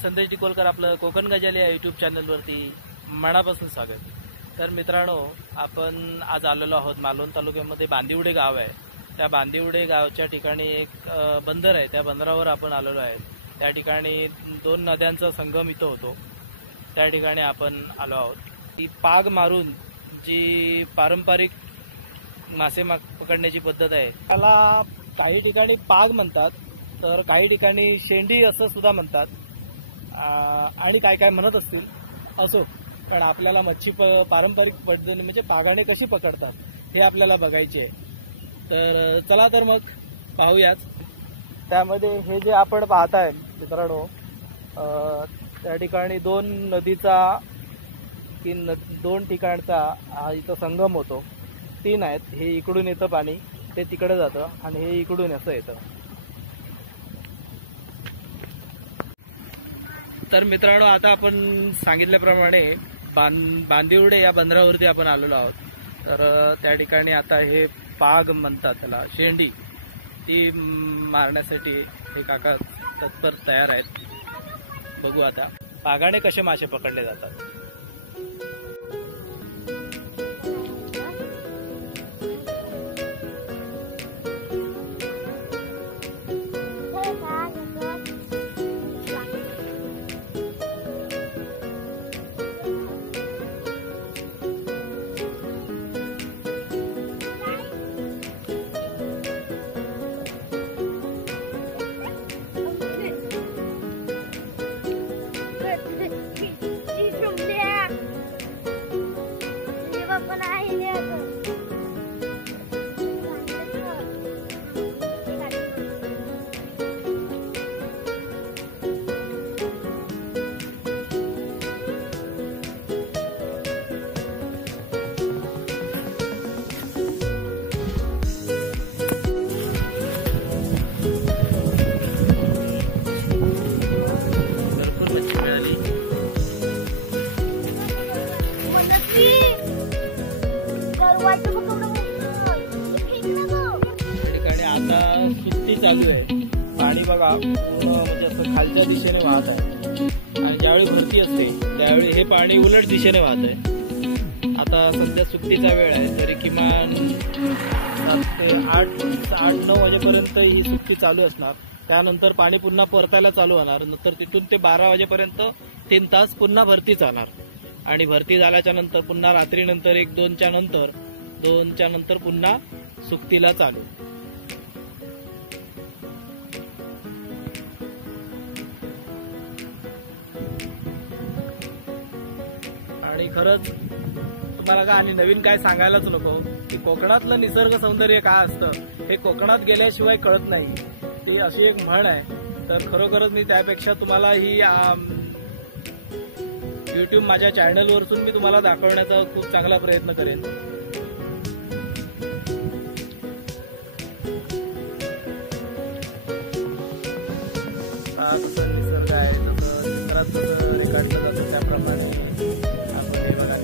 संदेश डिकोलकर आपलं कोकण गजाली या यूट्यूब चॅनलवरती मनापासून स्वागत. तर मित्रांनो, आपण आज आलेलो आहोत मालवण तालुक्यामध्ये बांदिवडे गाव आहे. त्या बांदिवडे गावच्या ठिकाणी एक बंदर आहे. त्या बंदरावर आपण आलेलो आहे. त्या ठिकाणी दोन नद्यांचा संगम इथं होतो. त्या ठिकाणी आपण आलो आहोत. ती पाग मारून जी पारंपरिक मासे पकडण्याची पद्धत आहे त्याला काही ठिकाणी पाग म्हणतात, तर काही ठिकाणी शेंडी असं सुद्धा म्हणतात आणि काय काय म्हणत असतील. असो, पण आपल्याला मच्छी पारंपरिक पद्धतीने म्हणजे पागाने कशी पकडतात हे आपल्याला बघायचे आहे. तर चला तर मग पाहूयाच. त्यामध्ये हे जे आपण पाहताय मित्रांनो, त्या ठिकाणी दोन ठिकाणचा इथं संगम होतो. तीन आहेत. हे इकडून येतं पाणी, ते तिकडे जातं आणि हे इकडून असं येतं. तर मित्रांनो, आता आपण सांगितल्याप्रमाणे बांदिवडे या बंदरावरती आपण आलेलो आहोत. तर त्या ठिकाणी आता हे पाग म्हणतात त्याला, शेंडी, ती मारण्यासाठी हे काका तत्पर तयार आहेत. बघू आता पागाने कसे मासे पकडले जातात. सुट्टी चालू आहे. पाणी बघा म्हणजे असं खालच्या दिशेने वाहत आहे आणि ज्यावेळी भरती असते त्यावेळी हे पाणी उलट दिशेने वाहत आहे. आता सध्या सुट्टीचा वेळ आहे, तरी किमान 7 ते 8-9 वाजेपर्यंत ही सुट्टी चालू असणार. त्यानंतर पाणी पुन्हा परतायला चालू होणार. नंतर तिथून ते 12 वाजेपर्यंत 3 तास पुन्हा भरती जाणार आणि भरती झाल्याच्या नंतर पुन्हा रात्रीनंतर 1-2च्या नंतर पुन्हा सुट्टीला चालू. आणि खरंच तुम्हाला का आणि नवीन काय सांगायलाच नको की कोकणातलं निसर्ग सौंदर्य काय असतं हे कोकणात गेल्याशिवाय कळत नाही. ती अशी एक म्हण आहे. तर खरोखरच मी त्यापेक्षा तुम्हाला ही YouTube माझ्या चॅनलवरसून मी तुम्हाला दाखवण्याचा खूप चांगला प्रयत्न करेन. तसं निसर्ग आहे, तसं चित्रात जसं रेखाटलं जातं त्याप्रमाणे आपण हे बघा,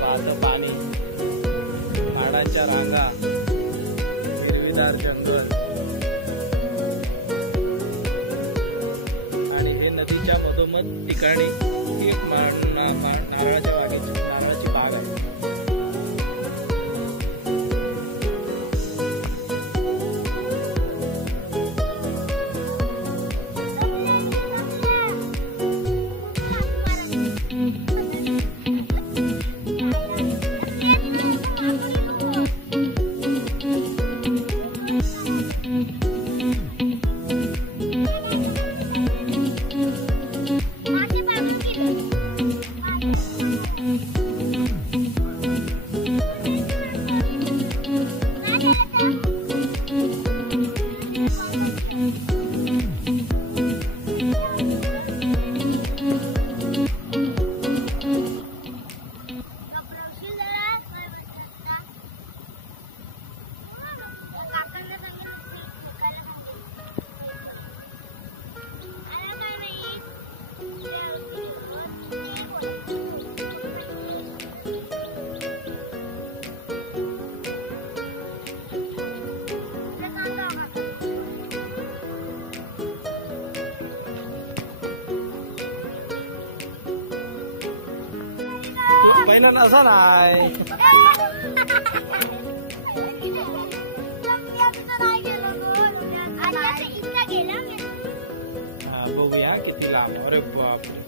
वाहतं पाणी, झाडांच्या रांगा, हिरवीदार जंगल आणि हे नदीच्या मधोमध ठिकाणी एक नारळाच्या बागेची नारळाची बाग आहे. पहिलं असं नाही. बघूया किती लांब. अरे बापरे,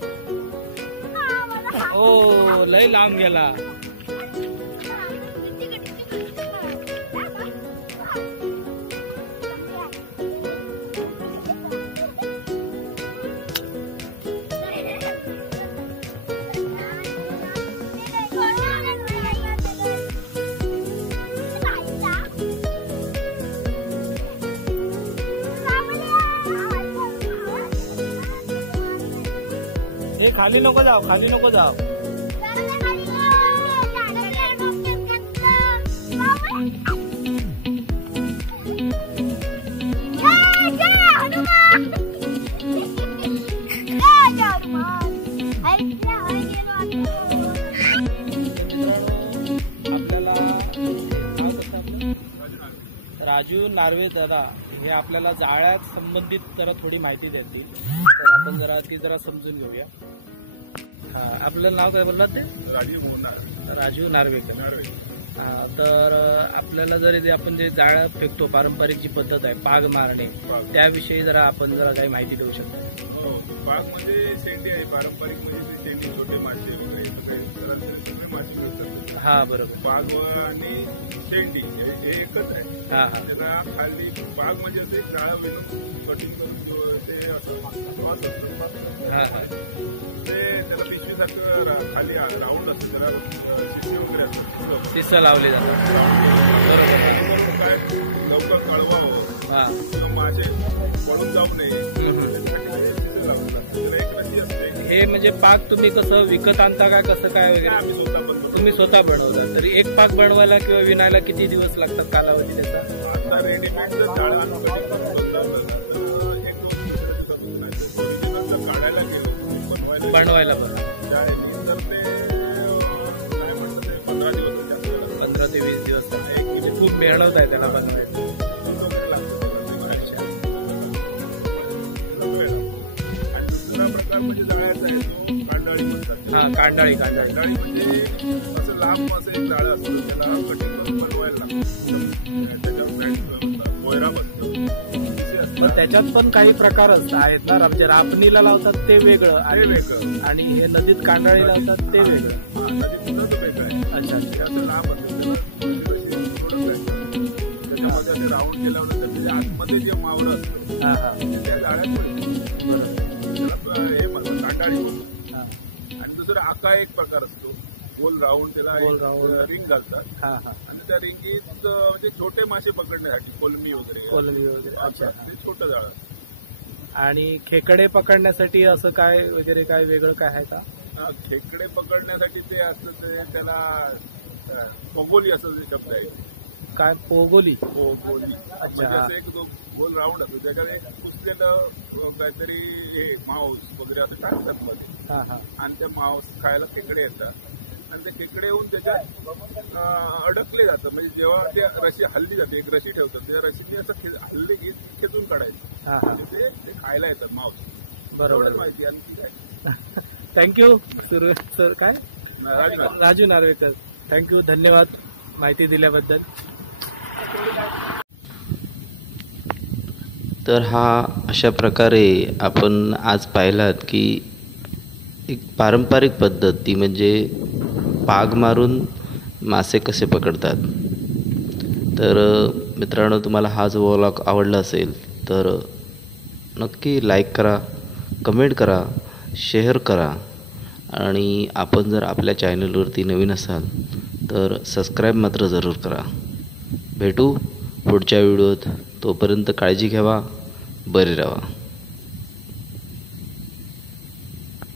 ओ लय लांब गेला. हे खाली नको जाऊ, खाली नको जाऊ. राजू नार्वे दादा हे आपल्याला जाळ्यात संबंधित जरा थोडी माहिती देतील, तर आपण ती जरा समजून घेऊया. हा, आपलं नाव काय बोललात ते? राजू नार्वेकर. तर आपल्याला जर आपण जे जाळ्यात फेकतो, पारंपरिक जी पद्धत आहे पाग मारणे, त्याविषयी जरा आपण काही माहिती देऊ शकतो? पाग म्हणजे शेंडी आहे, पारंपरिक म्हणजे शेंडी, छोटे मासे वगैरे सगळे मासे मिळतात. हा बरोबर. पाग आणि शेंडी हे एकच आहे. त्याला खाली पाग म्हणजे असं एक जाळा विणून कटिंग करून ते असं ते त्याला पिशवीसारखं खाली राऊंड असतं, त्याला शिशी वगैरे असतं, शिस्त लावली जातात. बरोबर. काय लवकर कळवावं, मासे पळून जाऊ नये, हे म्हणजे पाक तुम्ही कसं विकत आणता का कसं काय वगैरे? आम्ही स्वतः बनवतो. तुम्ही स्वतः बनवता. तरी एक पाक बनवायला किंवा विणायला किती दिवस लागतात कालावधी त्याचा? आता रेडीमेड जाळं काढायला गेलो बनवायला पण 15 ते 20 दिवस. म्हणजे खूप मेहनत आहे त्याला बनवायचं. प्रकार म्हणजे जाळ्याचा आहे तो कांडाळी म्हणतात. हा, कांडाळी. कांडाळी म्हणजे असं लांब असं एक जाळं असतं, त्याला कटिंग करून बनवायला लागतं. त्याच्यावर मोयरा बसतो. पण त्याच्यात पण काही प्रकार आहेत ना, म्हणजे रापणीला लावतात ते वेगळं आणि हे नदीत कांडाळी लावतात ते वेगळं. नदीत सुद्धा वेगळं आहे. अच्छा. असं लांब असतं, त्याच्यामध्ये ते राऊंड केल्यानंतर त्याच्या आतमध्ये जे मावळं असतं त्या जाळ्यात हे कांडाळी बोलतो. आणि दुसरा आका एक प्रकार असतो, गोल राऊंड, त्याला रिंग घालतात आणि त्या रिंगीत म्हणजे छोटे मासे पकडण्यासाठी कोलमी वगैरे. अच्छा. ते छोटं जाळं. आणि खेकडे पकडण्यासाठी असं काय वगैरे काय वेगळं काय आहे का? खेकडे पकडण्यासाठी ते असतं, त्याला पोगोली असं जे शब्द आहे. काय पोगोली? पोगोली म्हणजे असं एक गोल राऊंड असतो, त्याच्यात एक पुसलेलं काहीतरी हे मांस वगैरे असं टाकतात मध्ये, आणि त्या मांस खायला खेकडे येतात आणि ते खेकडे येऊन त्याच्यात अडकले जातं. म्हणजे जेव्हा ते रशी हल्ली जाते, एक रशी ठेवतात, त्या रशीने असं हल्ली घेत खेचून काढायचं, ते खायला येतात मांस. बरोबर. माहिती आणखी काय? Thank you sir. काय राजू नार्वेकर, थँक्यू, धन्यवाद माहिती दिल्याबद्दल. तर हा अशा प्रकारे आपण आज पाहिलात की एक पारंपरिक पद्धत, ती म्हणजे पाग मारून मासे कसे पकडतात. तर मित्रांनो, तुम्हाला हा जो व्लॉग आवडला असेल तर नक्की लाईक करा, कमेंट करा, शेअर करा, आणि आपण जर आपल्या चॅनलवरती नवीन असाल तर सबस्क्राईब मात्र जरूर करा. भेटू पुढच्या व्हिडिओत. तोपर्यंत काळजी घ्यावा, बरे राहा.